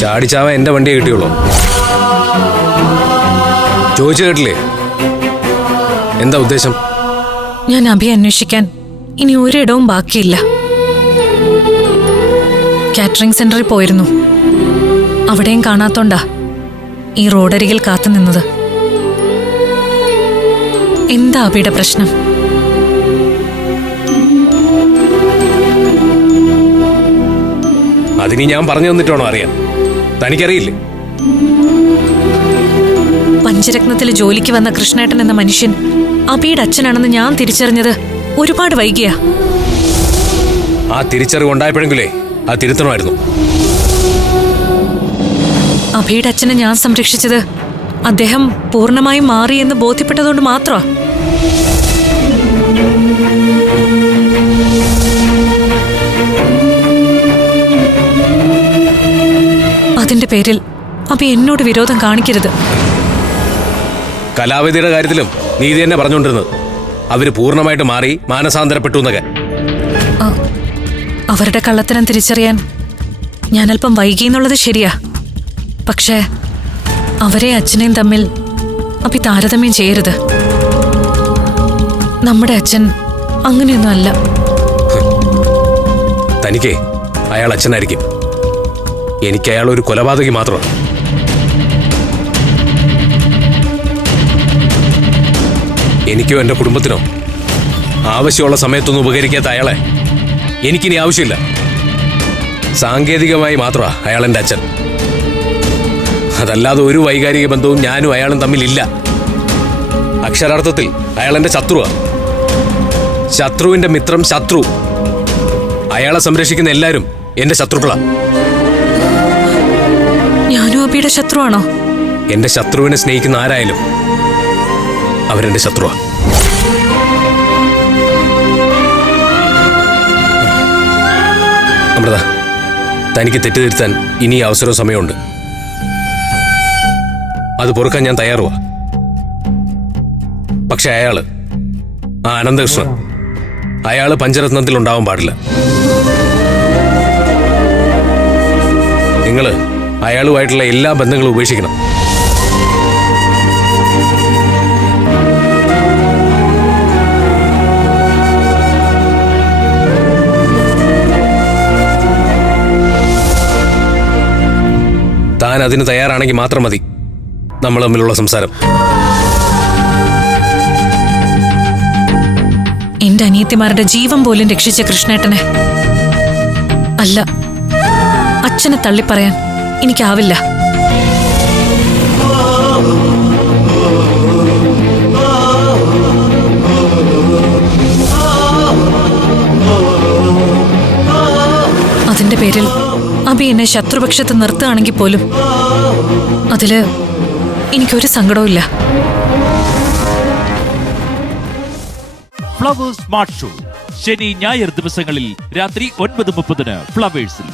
ചാടിച്ചാവാൻ എന്റെ വണ്ടിയെ കിട്ടിയുള്ളൂ. ചോദിച്ചു കേട്ടില്ലേ? എന്താ ഉദ്ദേശം? ഞാൻ അഭി അന്വേഷിക്കാൻ ഇനി ഒരിടവും ബാക്കിയില്ല. കാറ്ററിംഗ് സെന്ററിൽ പോയിരുന്നു. അവിടെയും കാണാത്തോണ്ടാ ഈ റോഡരികിൽ കാത്തു നിന്നത്. എന്താ അഭിയുടെ പ്രശ്നം? അതിനി ഞാൻ പറഞ്ഞു തന്നിട്ടാണോ അറിയാൻ? തനിക്കറിയില്ലേ? പഞ്ചരത്നത്തിൽ ജോലിക്ക് വന്ന കൃഷ്ണേട്ടൻ എന്ന മനുഷ്യൻ അബിയുടെ അച്ഛനാണെന്ന് ഞാൻ തിരിച്ചറിഞ്ഞത് ഒരുപാട് വൈകിയാ. ആ തിരിച്ചറിവ് ഉണ്ടായപ്പോഴെങ്കിലേ ആ തിരുത്തണമായിരുന്നു. അഭിയുടെ അച്ഛനെ ഞാൻ സംരക്ഷിച്ചത് അദ്ദേഹം പൂർണമായും മാറി എന്ന് ബോധ്യപ്പെട്ടതുകൊണ്ട് മാത്രമാ. പേരിൽ അഭി എന്നോട് വിരോധം കാണിക്കരുത്. കലാവതിയുടെ കാര്യത്തിലും നീതി തന്നെ പറഞ്ഞുകൊണ്ടിരുന്നത്. അവർ പൂർണമായിട്ട് മാറി മാനസാന്തരപ്പെട്ടു എന്നൊക്കെ. അവരുടെ കള്ളത്തരം തിരിച്ചറിയാൻ ഞാൻ അല്പം വൈകി എന്നുള്ളത് ശരിയാ. പക്ഷേ അവരെ അച്ഛനെയും തമ്മിൽ അപ്പി താരതമ്യം ചെയ്യരുത്. നമ്മുടെ അച്ഛൻ അങ്ങനെയൊന്നും അല്ല. തനിക്കേ അയാൾ അച്ഛനായിരിക്കും. എനിക്ക് അയാൾ ഒരു കൊലപാതകി മാത്രമാണ് എനിക്കോ എന്റെ കുടുംബത്തിനോ ആവശ്യമുള്ള സമയത്തൊന്നും ഉപകരിക്കാത്ത അയാളെ എനിക്കിനി ആവശ്യമില്ല. സാങ്കേതികമായി മാത്രമാ അയാൾ എന്റെ അച്ഛൻ. അതല്ലാതെ ഒരു വൈകാരിക ബന്ധവും ഞാനും അയാളും തമ്മിലില്ല. അക്ഷരാർത്ഥത്തിൽ അയാൾ എന്റെ ശത്രുവാ. ശത്രുവിന്റെ മിത്രം ശത്രു. അയാളെ സംരക്ഷിക്കുന്ന എല്ലാവരും എന്റെ ശത്രുക്കളാ. അബിയുടെ ശത്രുവാണോ? എന്റെ ശത്രുവിനെ സ്നേഹിക്കുന്ന ആരായാലും അവരെന്റെ ശത്രുവാ. അമൃത തനിക്ക് തെറ്റിദ്ധരുത്താൻ ഇനി അവസരവും സമയമുണ്ട് അത് പൊറുക്കാൻ ഞാൻ തയ്യാറുവാ. പക്ഷെ അയാൾ ആ അനന്തകൃഷ്ണൻ അയാൾ പഞ്ചരത്നത്തിൽ ഉണ്ടാവാൻ പാടില്ല. നിങ്ങൾ അയാളുമായിട്ടുള്ള എല്ലാ ബന്ധങ്ങളും ഉപേക്ഷിക്കണം. താൻ അതിന് തയ്യാറാണെങ്കിൽ മാത്രം മതി. നമ്മൾ തമ്മിലുള്ള സംസാരം. എന്റെ അനിയത്തിമാരുടെ ജീവൻ പോലും രക്ഷിച്ച കൃഷ്ണേട്ടനെ. അല്ല അച്ഛനെ തള്ളിപ്പറയാൻ. എനിക്കാവില്ല. അതിന്റെ പേരിൽ അബി എന്നെ ശത്രുപക്ഷത്ത് നിർത്തുകയാണെങ്കിൽ പോലും അതിൽ എനിക്കൊരു സങ്കടവും ഇല്ല. Flowers smart show. ശനി ഞായർ ദിവസങ്ങളിൽ രാത്രി ഒൻപത് മുപ്പതിന് ഫ്ലവേഴ്സിൽ.